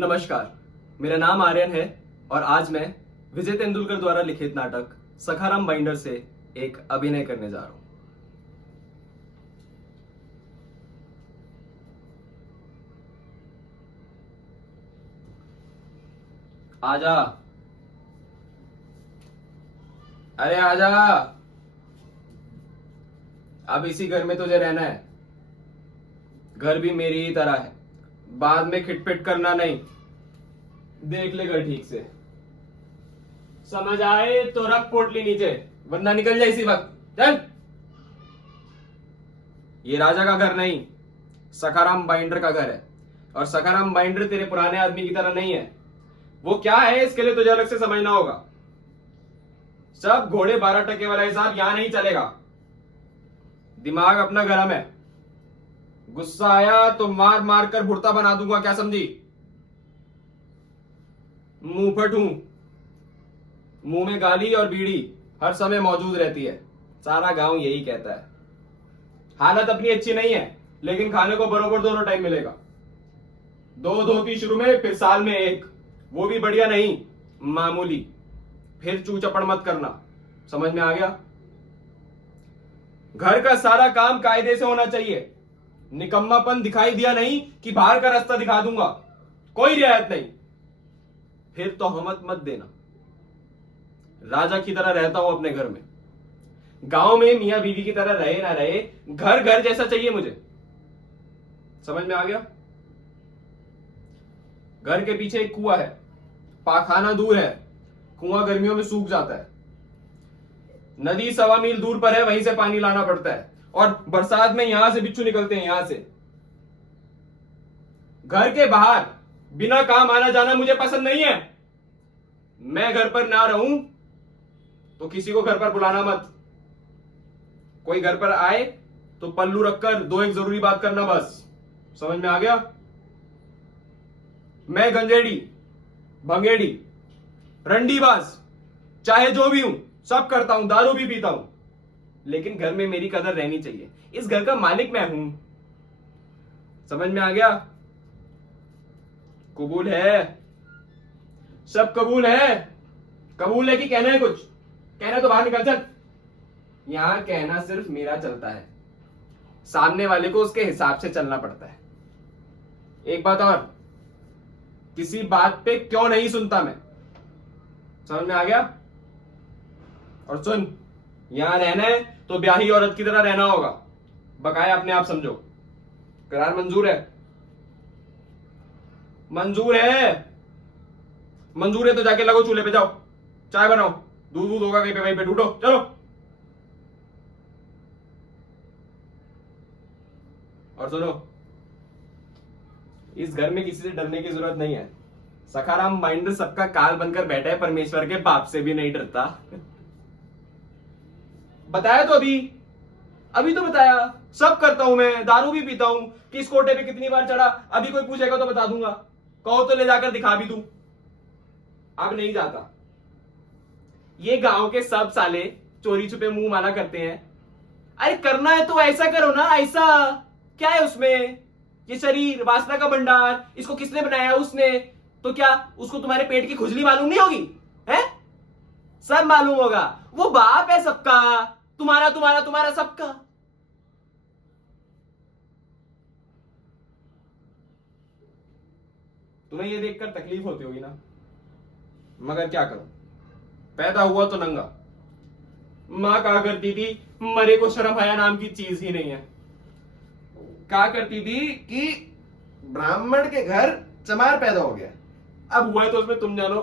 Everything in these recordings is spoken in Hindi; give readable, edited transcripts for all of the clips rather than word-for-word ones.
नमस्कार, मेरा नाम आर्यन है और आज मैं विजय तेंदुलकर द्वारा लिखित नाटक सखाराम बाइंडर से एक अभिनय करने जा रहा हूं। आजा, अरे आजा, अब इसी घर में तुझे रहना है। घर भी मेरी ही तरह है, बाद में खिटपिट करना नहीं। देख ले घर ठीक से, समझ आए तो रख पोटली नीचे, वरना निकल जाए इसी वक्त। चल। ये राजा का घर नहीं, सखाराम बाइंडर का घर है। और सखाराम बाइंडर तेरे पुराने आदमी की तरह नहीं है। वो क्या है इसके लिए तुझे अलग से समझना होगा। सब घोड़े 12 टके वाला हिसाब यहां नहीं चलेगा। दिमाग अपना गरम है, गुस्सा आया तो मार मार कर भुर्ता बना दूंगा, क्या समझी? मुंहफट हूं, मुंह में गाली और बीड़ी हर समय मौजूद रहती है। सारा गांव यही कहता है। हालत अपनी अच्छी नहीं है, लेकिन खाने को बरोबर दोनों टाइम मिलेगा। 2 धोती शुरू में, फिर साल में 1, वो भी बढ़िया नहीं, मामूली। फिर चू चपड़ मत करना, समझ में आ गया? घर का सारा काम कायदे से होना चाहिए। निकम्मापन दिखाई दिया नहीं कि बाहर का रास्ता दिखा दूंगा, कोई रियायत नहीं। फिर तो हमत मत देना। राजा की तरह रहता हूं अपने घर में। गांव में मियां बीवी की तरह रहे ना रहे, घर घर जैसा चाहिए मुझे। समझ में आ गया? घर के पीछे एक कुआं है, पाखाना दूर है। कुआं गर्मियों में सूख जाता है। नदी 1.25 मील दूर पर है, वहीं से पानी लाना पड़ता है। और बरसात में यहां से बिच्छू निकलते हैं, यहां से। घर के बाहर बिना काम आना जाना मुझे पसंद नहीं है। मैं घर पर ना रहूं तो किसी को घर पर बुलाना मत। कोई घर पर आए तो पल्लू रखकर 2-1 जरूरी बात करना, बस। समझ में आ गया? मैं गंजेड़ी, भंगेड़ी, रंडीबाज, चाहे जो भी हूं, सब करता हूं, दारू भी पीता हूं। लेकिन घर में मेरी कदर रहनी चाहिए। इस घर का मालिक मैं हूं। समझ में आ गया? कबूल है? सब कबूल है? कबूल है कि कहना है कुछ? कहना तो बाहर निकल चल। यहां कहना सिर्फ मेरा चलता है, सामने वाले को उसके हिसाब से चलना पड़ता है। एक बात और, किसी बात पे क्यों नहीं सुनता मैं। समझ में आ गया? और सुन, यहां रहना है तो ब्याही औरत की तरह रहना होगा। बकाया अपने आप समझो। करार मंजूर है? मंजूर है? मंजूर है तो जाके लगो चूल्हे पे, जाओ चाय बनाओ, दूध दूध होगा कहीं पे, वहीं पे ढूंढो, चलो। और सुनो, इस घर में किसी से डरने की जरूरत नहीं है। सखाराम बाइंडर सबका काल बनकर बैठा है, परमेश्वर के बाप से भी नहीं डरता। बताया तो अभी तो बताया। सब करता हूं मैं, दारू भी पीता हूं, किस कोटे पे कितनी बार चढ़ा, अभी कोई पूछेगा तो बता दूंगा। कहो तो ले जाकर दिखा भी दूं। अब नहीं जाता। ये गांव के सब साले चोरी छुपे मुंह माला करते हैं। अरे करना है तो ऐसा करो ना, ऐसा। क्या है उसमें? ये शरीर वासना का भंडार, इसको किसने बनाया? उसने। तो क्या उसको तुम्हारे पेट की खुजली मालूम नहीं होगी? है? सब मालूम होगा। वो बाप है सबका, तुम्हारा तुम्हारा तुम्हारा सबका। तुम्हें ये देखकर तकलीफ होती होगी ना, मगर क्या करो, पैदा हुआ तो नंगा। मां कहा करती थी, मरे को शर्म हया नाम की चीज ही नहीं है। कहा करती थी कि ब्राह्मण के घर चमार पैदा हो गया। अब हुआ है तो उसमें तुम जानो,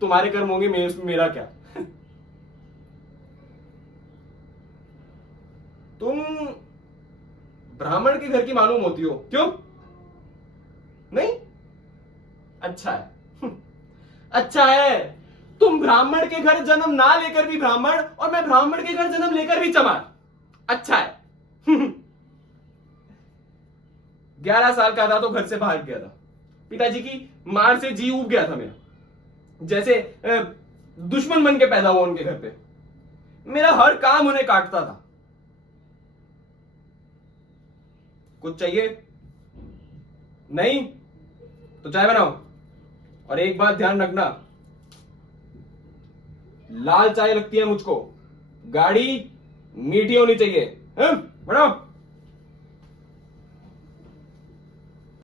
तुम्हारे कर्म होंगे, मेरा क्या। तुम ब्राह्मण के घर की मालूम होती हो, क्यों? नहीं? अच्छा है। अच्छा है। तुम ब्राह्मण के घर जन्म ना लेकर भी ब्राह्मण, और मैं ब्राह्मण के घर जन्म लेकर भी चमार। अच्छा है। 11 साल का था तो घर से भाग गया था। पिताजी की मार से जी उब गया था मेरा, जैसे दुश्मन बन के पैदा हुआ उनके घर पे। मेरा हर काम उन्हें काटता था। कुछ चाहिए? नहीं तो चाय बनाओ। और एक बात ध्यान रखना, लाल चाय लगती है मुझको, गाड़ी मीठी होनी चाहिए। बढ़ो।